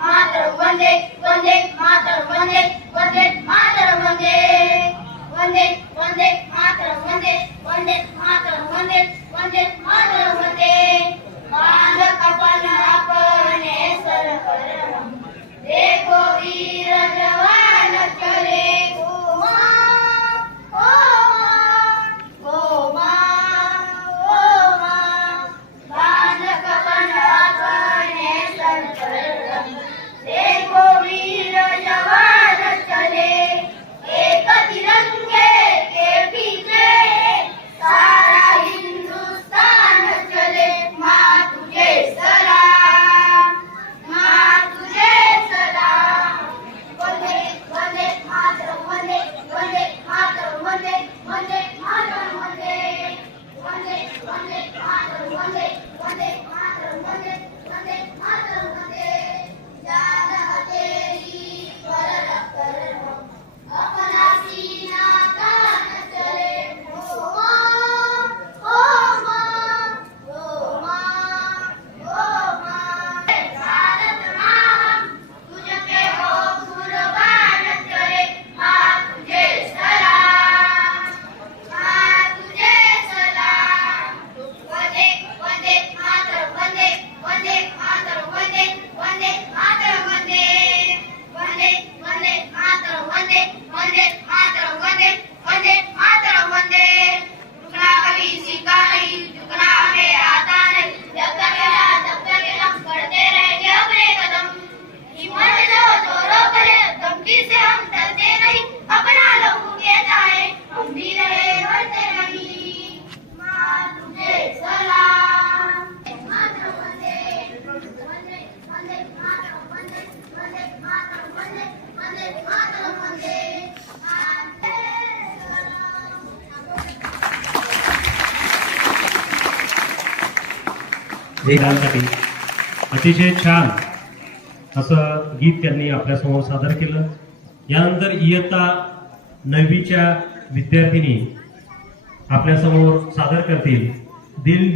मातरम वंदे वंदे मातरम वंदे वंदे मातरम वंदे वंदे मातरम वंदे मान कपना वंदे से हम नहीं, अपना लोगों के हम भी रहे बढ़ते नहीं। माँ तुझे सलाम मातरम वंदे वंदे वंदे मातरम वंदे वंदे मातरम वंदे वंदे मातरम वंदे माँ तुझे सलाम गाण्यासाठी अतिशय छान। असं गीत त्यांनी आपल्यासमोर सादर केलं. यानंतर इयत्ता नववीच्या विद्यार्थिनी आपल्यासमोर सादर करतील. दिल